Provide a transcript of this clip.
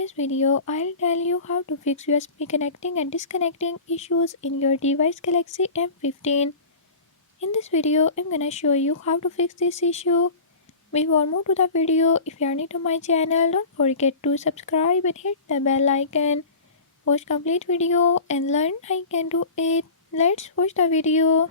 today's video, I'll tell you how to fix USB connecting and disconnecting issues in your device Galaxy M15. In this video, I'm gonna show you how to fix this issue. Before move to the video, if you are new to my channel, don't forget to subscribe and hit the bell icon. Watch complete video and learn I can do it. Let's watch the video.